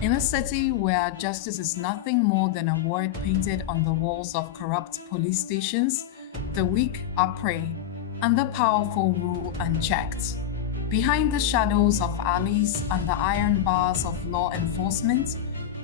In a city where justice is nothing more than a word painted on the walls of corrupt police stations, the weak are prey, and the powerful rule unchecked. Behind the shadows of alleys and the iron bars of law enforcement,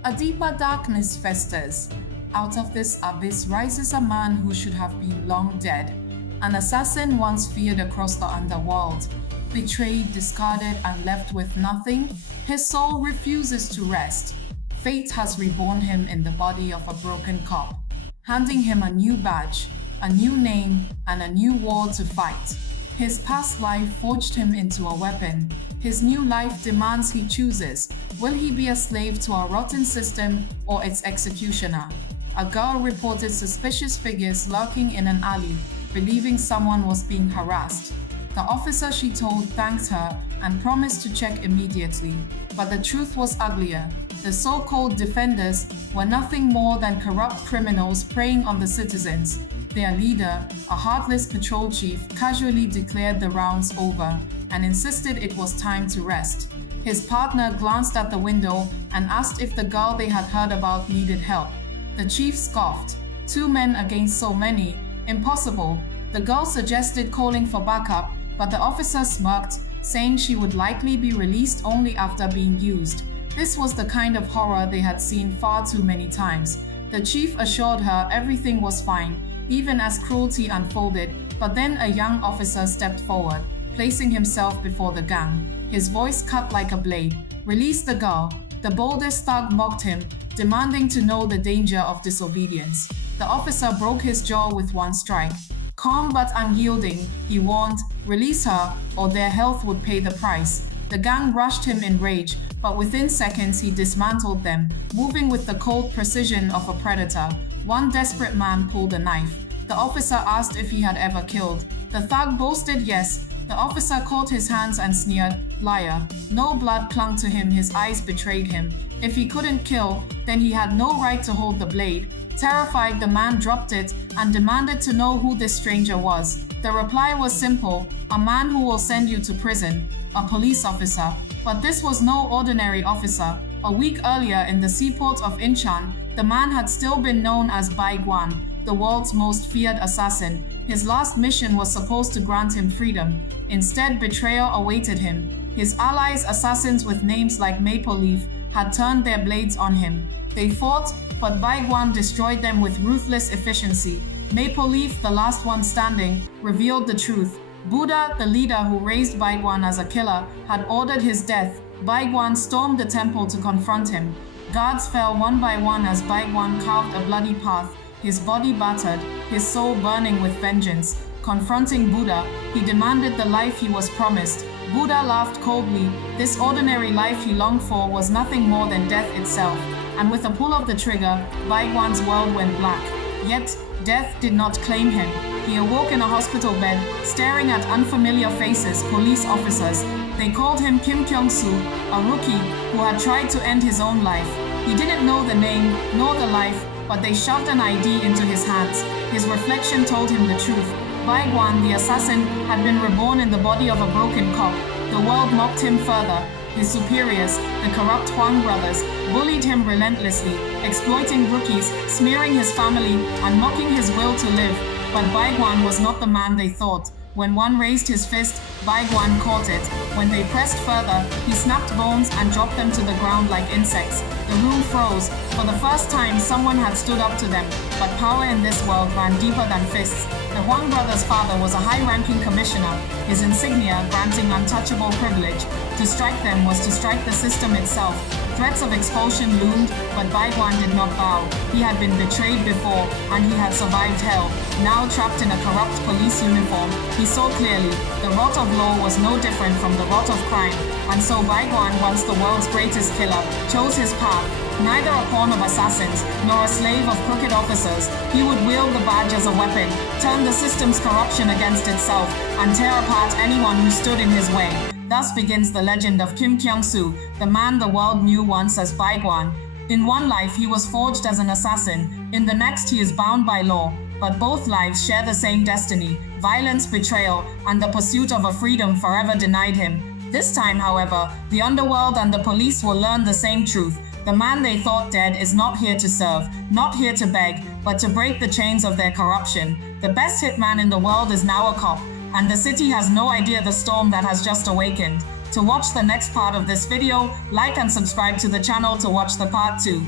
a deeper darkness festers. Out of this abyss rises a man who should have been long dead, an assassin once feared across the underworld. Betrayed, discarded, and left with nothing, his soul refuses to rest. Fate has reborn him in the body of a broken cop, handing him a new badge, a new name, and a new war to fight. His past life forged him into a weapon. His new life demands he chooses. Will he be a slave to a rotten system or its executioner? A girl reported suspicious figures lurking in an alley, believing someone was being harassed. The officer she told thanked her and promised to check immediately, but the truth was uglier. The so-called defenders were nothing more than corrupt criminals preying on the citizens. Their leader, a heartless patrol chief, casually declared the rounds over and insisted it was time to rest. His partner glanced at the window and asked if the girl they had heard about needed help. The chief scoffed. 2 men against so many? Impossible. The girl suggested calling for backup, but the officer smirked, saying she would likely be released only after being used. This was the kind of horror they had seen far too many times. The chief assured her everything was fine, even as cruelty unfolded, but then a young officer stepped forward, placing himself before the gang. His voice cut like a blade. "Release the girl." The boldest thug mocked him, demanding to know the danger of disobedience. The officer broke his jaw with one strike. Calm but unyielding, he warned, "Release her, or their health would pay the price." The gang rushed him in rage, but within seconds he dismantled them, moving with the cold precision of a predator. One desperate man pulled a knife. The officer asked if he had ever killed. The thug boasted yes. The officer caught his hands and sneered, "Liar." No blood clung to him, his eyes betrayed him. If he couldn't kill, then he had no right to hold the blade. Terrified, the man dropped it and demanded to know who this stranger was. The reply was simple: "A man who will send you to prison." A police officer. But this was no ordinary officer. A week earlier in the seaport of Incheon, the man had still been known as Bi-Gwang, the world's most feared assassin. His last mission was supposed to grant him freedom. Instead, betrayal awaited him. His allies, assassins with names like Maple Leaf, had turned their blades on him. They fought, but Bi-Gwang destroyed them with ruthless efficiency. Maple Leaf, the last one standing, revealed the truth. Buddha, the leader who raised Bi-Gwang as a killer, had ordered his death. Bi-Gwang stormed the temple to confront him. Guards fell one by one as Bi-Gwang carved a bloody path, his body battered, his soul burning with vengeance. Confronting Buddha, he demanded the life he was promised. Buddha laughed coldly. This ordinary life he longed for was nothing more than death itself. And with a pull of the trigger, Bi-Gwang's world went black. Yet, death did not claim him. He awoke in a hospital bed, staring at unfamiliar faces, police officers. They called him Kim Gyeongsoo, a rookie who had tried to end his own life. He didn't know the name, nor the life, but they shoved an ID into his hands. His reflection told him the truth. Bi-Gwang, the assassin, had been reborn in the body of a broken cop. The world mocked him further. His superiors, the corrupt Hwang brothers, bullied him relentlessly, exploiting rookies, smearing his family, and mocking his will to live. But Bi-Gwang was not the man they thought. When one raised his fist, Bi-Gwang caught it. When they pressed further, he snapped bones and dropped them to the ground like insects. The room froze. For the first time, someone had stood up to them. But power in this world ran deeper than fists. The Hwang brothers' father was a high-ranking commissioner, his insignia granting untouchable privilege. To strike them was to strike the system itself. Threats of expulsion loomed, but Bi-Gwang did not bow. He had been betrayed before, and he had survived hell. Now trapped in a corrupt police uniform, he saw clearly. The rot of law was no different from the rot of crime. And so Bi-Gwang, once the world's greatest killer, chose his path. Neither a pawn of assassins, nor a slave of crooked officers, he would wield the badge as a weapon, turn the system's corruption against itself, and tear apart anyone who stood in his way. Thus begins the legend of Kim Gyeongsoo, the man the world knew once as Bi-Gwang. In one life, he was forged as an assassin. In the next, he is bound by law. But both lives share the same destiny: violence, betrayal, and the pursuit of a freedom forever denied him. This time, however, the underworld and the police will learn the same truth. The man they thought dead is not here to serve, not here to beg, but to break the chains of their corruption. The best hitman in the world is now a cop, and the city has no idea the storm that has just awakened. To watch the next part of this video, like and subscribe to the channel to watch the part 2.